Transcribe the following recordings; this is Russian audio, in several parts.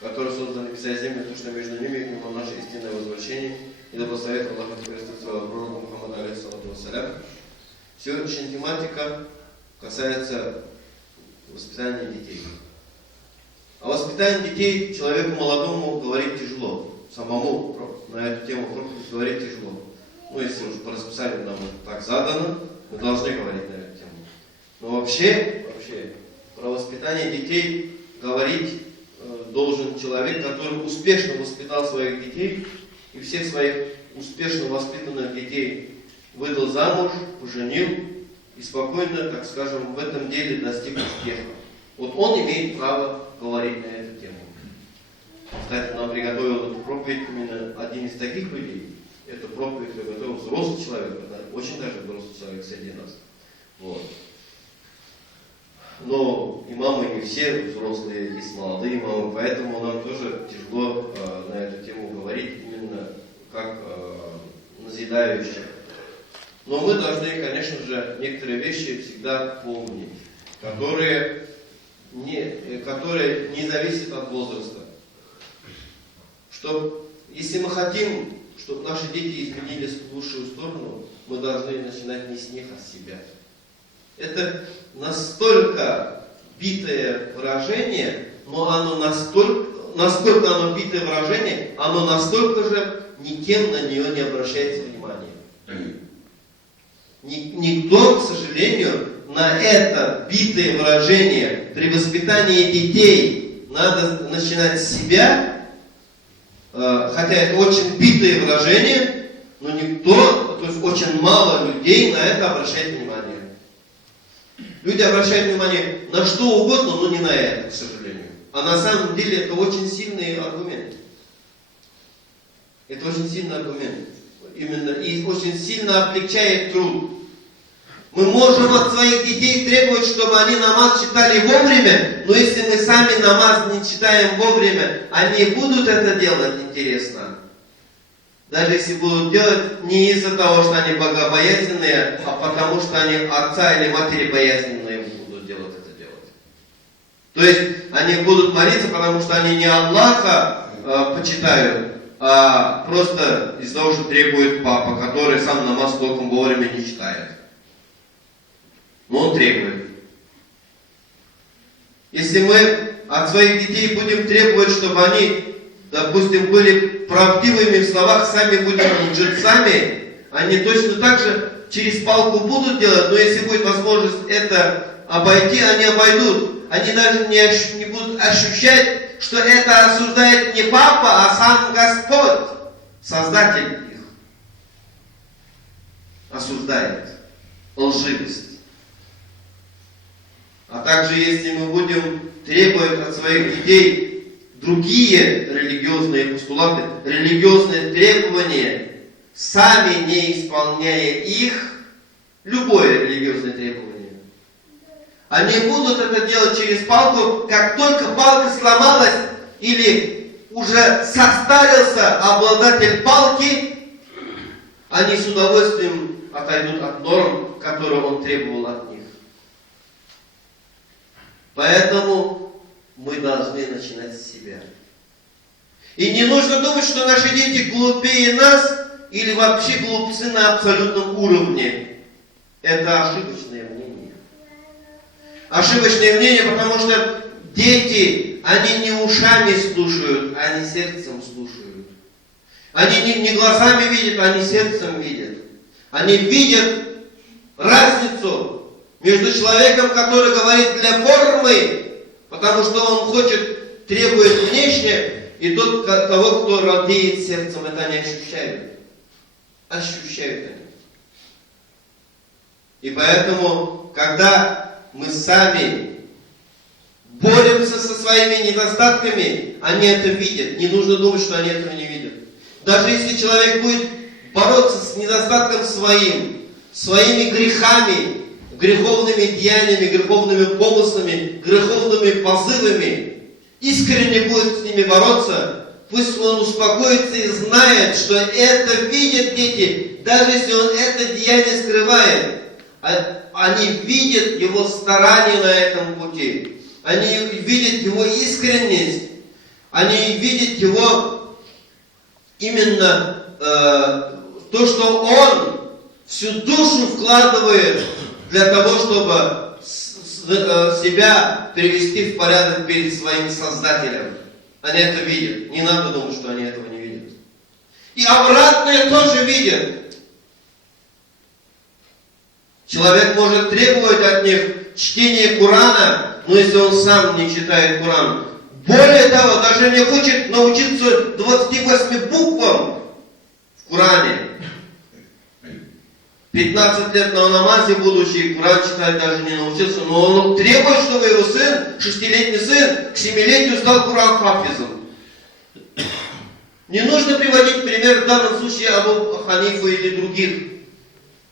который создал небеса и землю, то, что между ними, к нему наше истинное возвращение, и да благословит Аллах приветствует своего пророка Мухаммада, алейхиссалату вассалям. Сегодняшняя тематика касается воспитания детей. О воспитании детей человеку молодому говорить тяжело. Самому на эту тему говорить тяжело. Ну, если уж по расписанию нам так задано, мы должны говорить на эту тему. Но вообще, про воспитание детей говорить должен человек, который успешно воспитал своих детей и всех своих успешно воспитанных детей выдал замуж, поженил и спокойно, так скажем, в этом деле достиг успеха. Вот он имеет право говорить на эту тему. Кстати, нам приготовил эту проповедь именно один из таких людей. Эту проповедь приготовил взрослый человек, очень даже взрослый человек среди нас. Вот. Но имамы не все взрослые, есть молодые имамы, поэтому нам тоже тяжело на эту тему говорить именно как назидающих. Но мы должны, конечно же, некоторые вещи всегда помнить, которые не зависят от возраста. Если мы хотим, чтобы наши дети изменились в лучшую сторону, мы должны начинать не с них, а с себя. Это настолько битое выражение, но оно насколько оно битое выражение, оно настолько же никем на нее не обращается внимания. Никто, к сожалению, на это битое выражение при воспитании детей надо начинать с себя, хотя это очень битое выражение, но никто, то есть очень мало людей на это обращает внимание. Люди обращают внимание на что угодно, но не на это, к сожалению. А на самом деле это очень сильный аргумент. Это очень сильный аргумент. Именно и очень сильно облегчает труд. Мы можем от своих детей требовать, чтобы они намаз читали вовремя, но если мы сами намаз не читаем вовремя, они будут это делать, интересно. Даже если будут делать не из-за того, что они богобоязненные, а потому что они отца или матери боязненные будут делать это делать. То есть они будут молиться, потому что они не Аллаха почитают, а просто из-за того, что требует папа, который сам намаз толком вовремя не читает. Но он требует. Если мы от своих детей будем требовать, чтобы они, допустим, были правдивыми в словах, сами будем лжецами, они точно так же через палку будут делать, но если будет возможность это обойти, они обойдут. Они даже не будут ощущать, что это осуждает не папа, а сам Господь, Создатель их. Осуждает лживость. А также, если мы будем требовать от своих детей другие религиозные постулаты, религиозные требования, сами не исполняя их, любое религиозное требование, они будут это делать через палку, как только палка сломалась или уже состарился обладатель палки, они с удовольствием отойдут от норм, которые он требовал от них. Поэтому мы должны начинать с себя. И не нужно думать, что наши дети глупее нас или вообще глупцы на абсолютном уровне. Это ошибочное мнение. Ошибочное мнение, потому что дети, они не ушами слушают, они сердцем слушают. Они не глазами видят, они сердцем видят. Они видят разницу между человеком, который говорит для формы, потому что он хочет, требует внешне, и тот, того, кто радеет сердцем, это они ощущают. Ощущают они. И поэтому, когда мы сами боремся со своими недостатками, они это видят. Не нужно думать, что они этого не видят. Даже если человек будет бороться с недостатком своими грехами, греховными деяниями, греховными помыслами, греховными позывами, искренне будет с ними бороться, пусть он успокоится и знает, что это видят дети, даже если он это деяние скрывает. Они видят его старание на этом пути, они видят его искренность, Они видят его именно то, что он всю душу вкладывает для того, чтобы себя привести в порядок перед своим Создателем. Они это видят. Не надо думать, что они этого не видят. И обратное тоже видят. Человек может требовать от них чтения Корана, но если он сам не читает Коран. Более того, даже не хочет научиться 28 буквам в Коране. 15 лет на намазе будучи, Коран читать даже не научился, но он требует, чтобы его сын, 6-летний сын, к 7-летию стал Коран хафизом. Не нужно приводить пример в данном случае Абу Ханифу или других.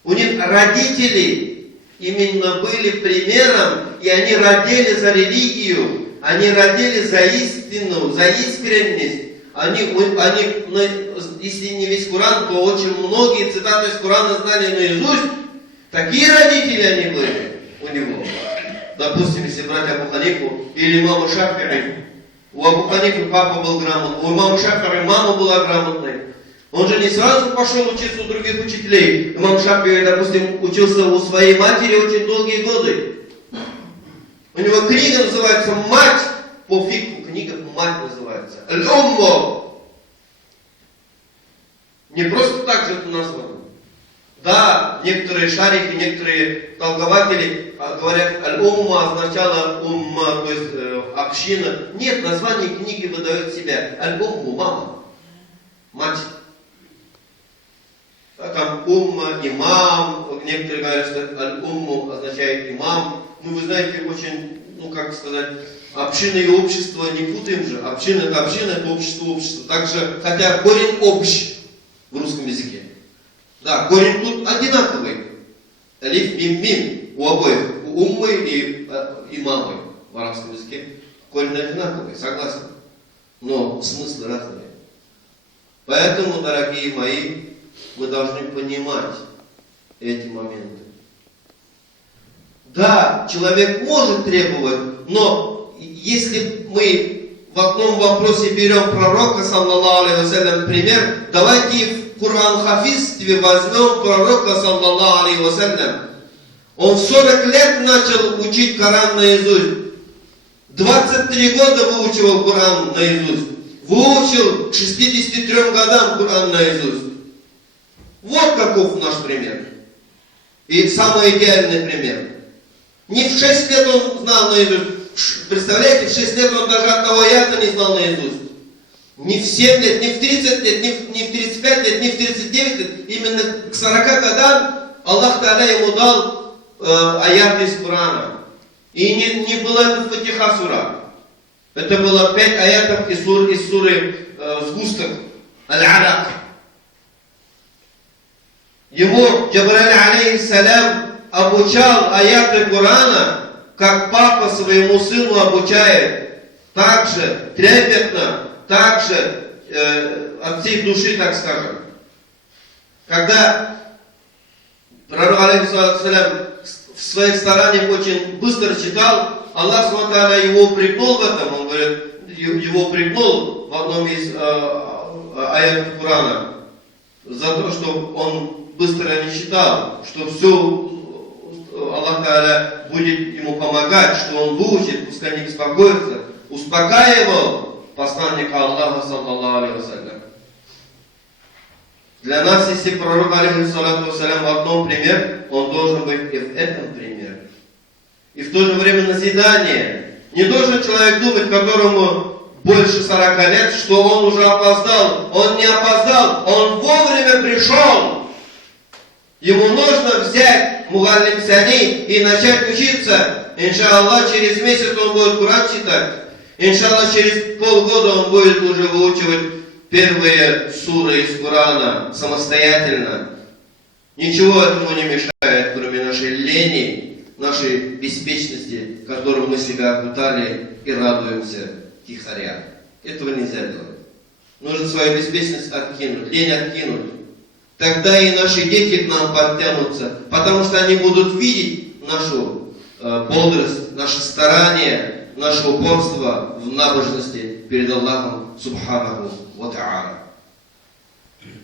У них родители именно были примером, и они родили за религию, они родили за истину, за искренность. Если не весь Коран, то очень многие цитаты из Корана знали наизусть. Такие родители они были у него. Допустим, если брать Абу Ханифу или имама Шафи'и. У Абу Ханифы папа был грамотный, у имама Шафи'и мама была грамотной. Он же не сразу пошел учиться у других учителей. Имам Шафи'и, допустим, учился у своей матери очень долгие годы. У него книга называется «Мать» по фикху. Книга «Мать» называется. «Аль-Умма». Не просто так же это названо. Да, некоторые шарихи, некоторые толкователи говорят, «Аль-Умма» означало «умма», то есть община. Нет, название книги выдает себя. «Аль-Умму» – мама, мать. Там «умма», «имам», некоторые говорят, что «аль-умму» означает «имам». Ну, вы знаете, очень, как сказать, община и общество не путаем же. Община – это общество. Также, хотя корень общ в русском языке. Да, корень тут одинаковый. Алиф, мим, мим у обоих. У уммы и имамы в арабском языке. Корень одинаковый, согласен. Но смыслы разные. Поэтому, дорогие мои, мы должны понимать эти моменты. Да, человек может требовать, но если мы в одном вопросе берем пророка, саллаллаху алейхи вассалям, пример, давайте в Коран хафизстве возьмем пророка, саллаллаху алейхи вассалям. Он в 40 лет начал учить Коран наизусть. 23 года выучивал Коран наизусть. Выучил к 63 годам Коран наизусть. Вот каков наш пример. И самый идеальный пример. Не в 6 лет он знал наизусть. Представляете, в 6 лет он даже одного аята не знал наизусть. Не в 7 лет, не в 30 лет, не в 35 лет, не в 39 лет. Именно к 40 годам Аллах Та'аля ему дал аяты из Корана. И не было это Фатиха сура. Это было 5 аятов из суры сгусток Аль-Арак. Ему Джабраиль алейхиссалям обучал аяты Корана, как папа своему сыну обучает. Так же трепетно, так же от всей души, так скажем. Когда пророк алейхиссалям в своих стараниях очень быстро читал, Аллах Субхану его упрекнул в этом. Он говорит, его упрекнул в одном из аятов Корана за то, что он быстро не читал, что все Аллах Та'аля будет ему помогать, что он выучит, пускай не беспокоится. Успокаивал посланника Аллаха, саллаллаху алейхи вассалям. Для нас, если пророк, алейхиссалату вассалям, в одном пример, он должен быть и в этом примере. И в то же время назидание. Не должен человек думать, которому больше 40 лет, что он уже опоздал. Он не опоздал, он вовремя пришел. Ему нужно взять мугаллим сани и начать учиться. Иншаллах, через месяц он будет Коран читать. Иншаллах, через полгода он будет уже выучивать первые суры из Корана самостоятельно. Ничего этому не мешает, кроме нашей лени, нашей беспечности, которую мы себя окутали и радуемся тихоря. Этого нельзя делать. Нужно свою беспечность откинуть, лень откинуть. Тогда и наши дети к нам подтянутся, потому что они будут видеть нашу бодрость, наше старание, наше упорство в набожности. перед Аллахом Субханаху ва Та'аля.